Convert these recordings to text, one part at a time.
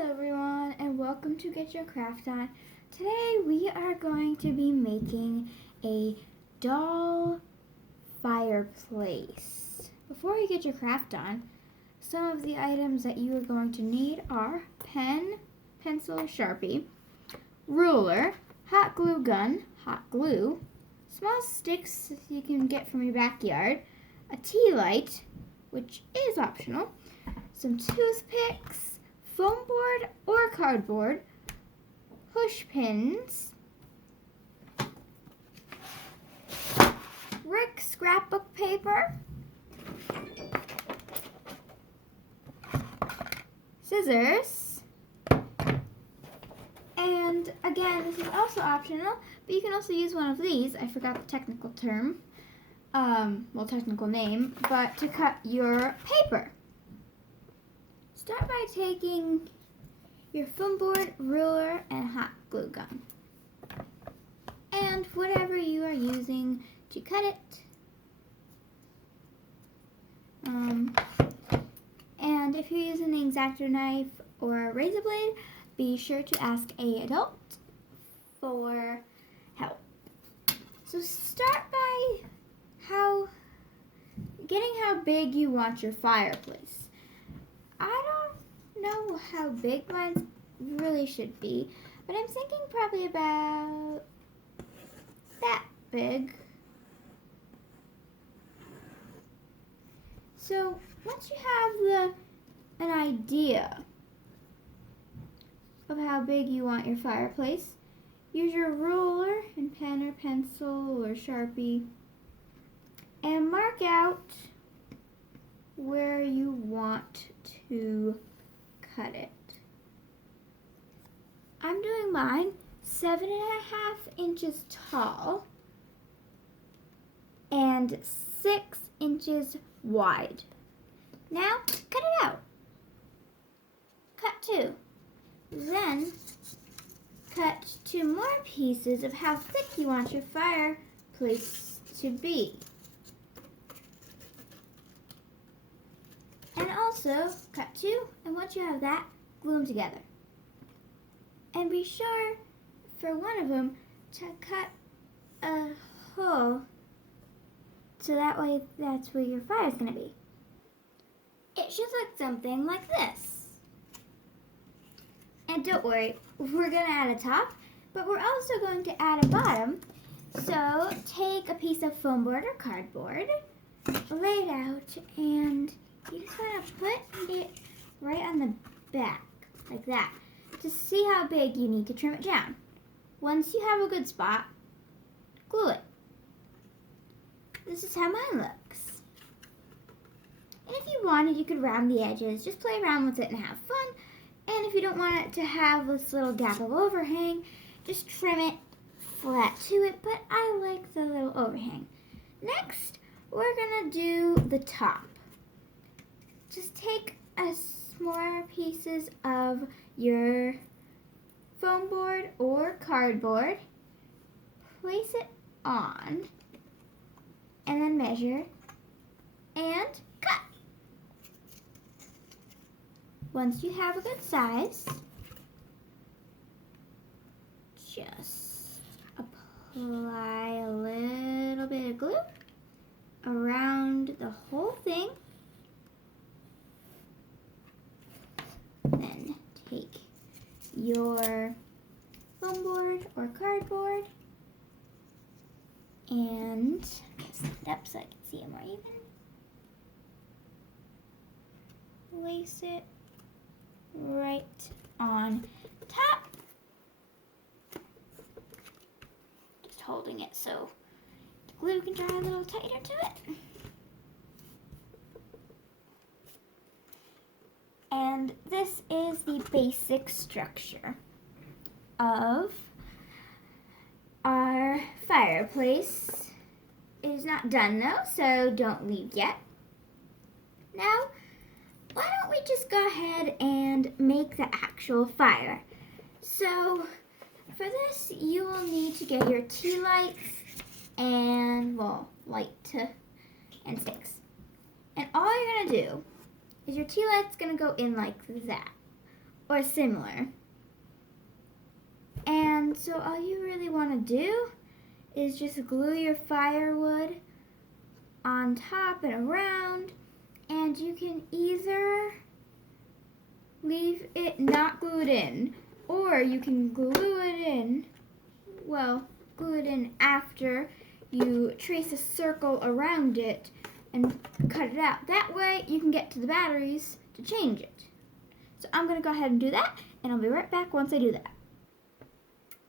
Hello everyone and welcome to Get Your Craft On. Today we are going to be making a doll fireplace. Before you get your craft on, some of the items that you are going to need are pen, pencil or Sharpie, ruler, hot glue gun, hot glue, small sticks you can get from your backyard, a tea light, which is optional, some toothpicks, foam board or cardboard, push pins, Rick scrapbook paper, scissors, and again, this is also optional, but you can also use one of these. I forgot the technical term, technical name, but to cut your paper. Start by taking your foam board, ruler, and hot glue gun. And whatever you are using to cut it. And if you're using an X-Acto knife or a razor blade, be sure to ask an adult for help. So start by getting how big you want your fireplace. I don't know how big mine really should be, but I'm thinking probably about that big. So once you have an idea of how big you want your fireplace, use your ruler and pen or pencil or Sharpie and mark out where you want to cut it. I'm doing mine 7.5 inches tall and 6 inches wide. Now cut it out. Cut 2. Then cut 2 more pieces of how thick you want your fireplace to be. And also cut 2, and once you have that, glue them together. And be sure for one of them to cut a hole so that way that's where your fire is going to be. It should look something like this. And don't worry, we're going to add a top, but we're also going to add a bottom. So take a piece of foam board or cardboard, lay it out, and you just want to put it right on the back, like that, to see how big you need to trim it down. Once you have a good spot, glue it. This is how mine looks. And if you wanted, you could round the edges. Just play around with it and have fun. And if you don't want it to have this little gap of overhang, just trim it flat to it, but I like the little overhang. Next, we're going to do the top. Just take smaller pieces of your foam board or cardboard, place it on, and then measure and cut. Once you have a good size, just apply a little bit of glue around the whole thing. Then take your foam board or cardboard and stand up so I can see it more even. Place it right on top. Just holding it so the glue can dry a little tighter to it. And this is the basic structure of our fireplace. It is not done though, so don't leave yet. Now, why don't we just go ahead and make the actual fire? So, for this, you will need to get your tea lights and, and sticks. And all you're going to do is your tea light's going to go in like that. or similar. And so all you really want to do is just glue your firewood on top and around, and you can either leave it not glued in, or you can glue it in, glue it in after you trace a circle around it and cut it out. That way you can get to the batteries to change it. So I'm going to go ahead and do that, and I'll be right back once I do that.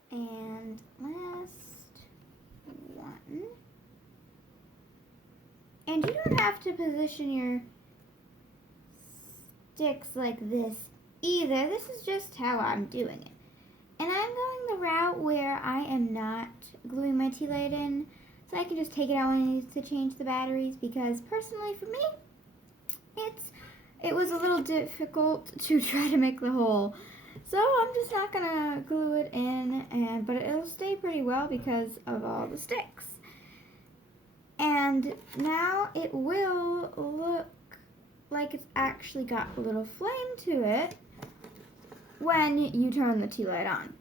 And last one. And you don't have to position your sticks like this either. This is just how I'm doing it. And I'm going the route where I am not gluing my tea light in, so I can just take it out when I need to change the batteries, because personally for me, it was a little difficult to try to make the hole. So I'm just not gonna glue it in, but it'll stay pretty well because of all the sticks. And now it will look like it's actually got a little flame to it when you turn the tea light on.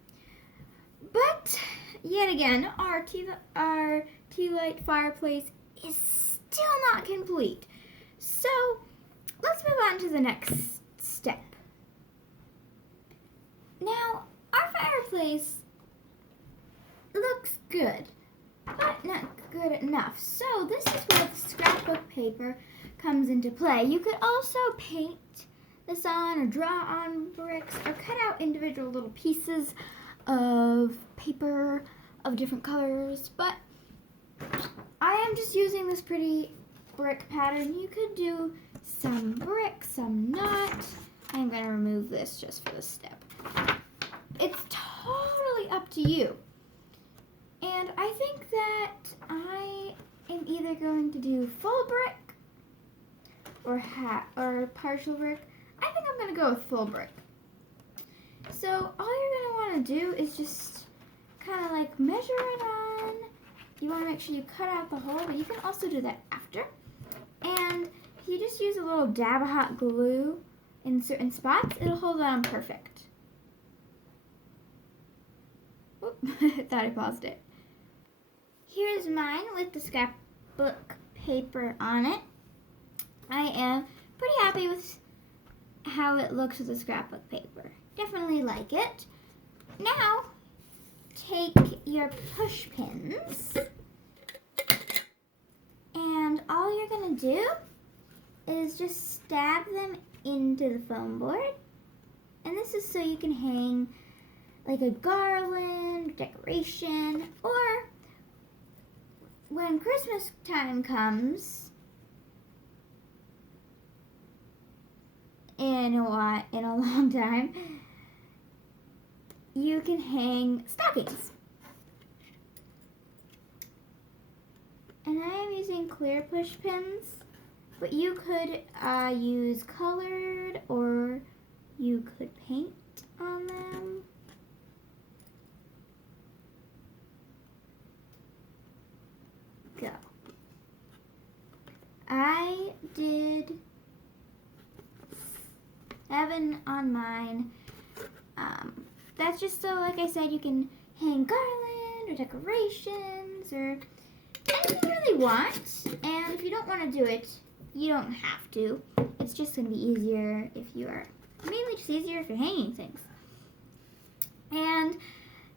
But yet again, our tea light fireplace is still not complete. So let's move on to the next step. Now, our fireplace looks good, but not good enough. So this is where the scrapbook paper comes into play. You could also paint this on or draw on bricks or cut out individual little pieces of paper of different colors, but I am just using this pretty brick pattern. You could do some brick, some not. I'm going to remove this just for this step. It's totally up to you. And I think that I am either going to do full brick or partial brick. I think I'm going to go with full brick. So all you're going to want to do is just kind of like measure it on. You want to make sure you cut out the hole, but you can also do that after. And if you just use a little dab of hot glue in certain spots, it'll hold it on perfect. Oop, thought I paused it. Here's mine with the scrapbook paper on it. I am pretty happy with how it looks with the scrapbook paper. Definitely like it. Now, take your push pins, and all you're going to do is just stab them into the foam board. And this is so you can hang like a garland, decoration, or when Christmas time comes in a long time, you can hang stockings. And I am using clear push pins, but you could use colored, or you could paint on them. Go. I did 7 on mine. That's just so, like I said, you can hang garland or decorations or anything you really want. And if you don't want to do it, you don't have to. It's just going to be easier if you are, mainly just easier if you're hanging things. And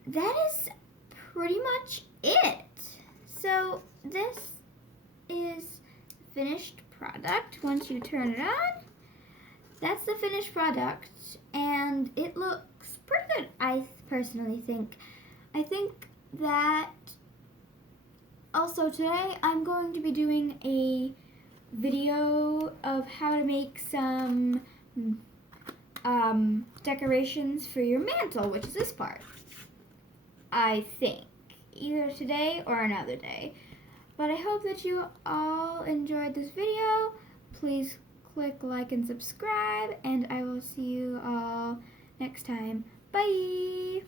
that is pretty much it. So this is finished product. Once you turn it on, that's the finished product, and it looks pretty good, I personally think. I think that also today I'm going to be doing a video of how to make some decorations for your mantle, which is this part, I think. Either today or another day. But I hope that you all enjoyed this video. Please click like and subscribe, and I will see you all next time. Bye!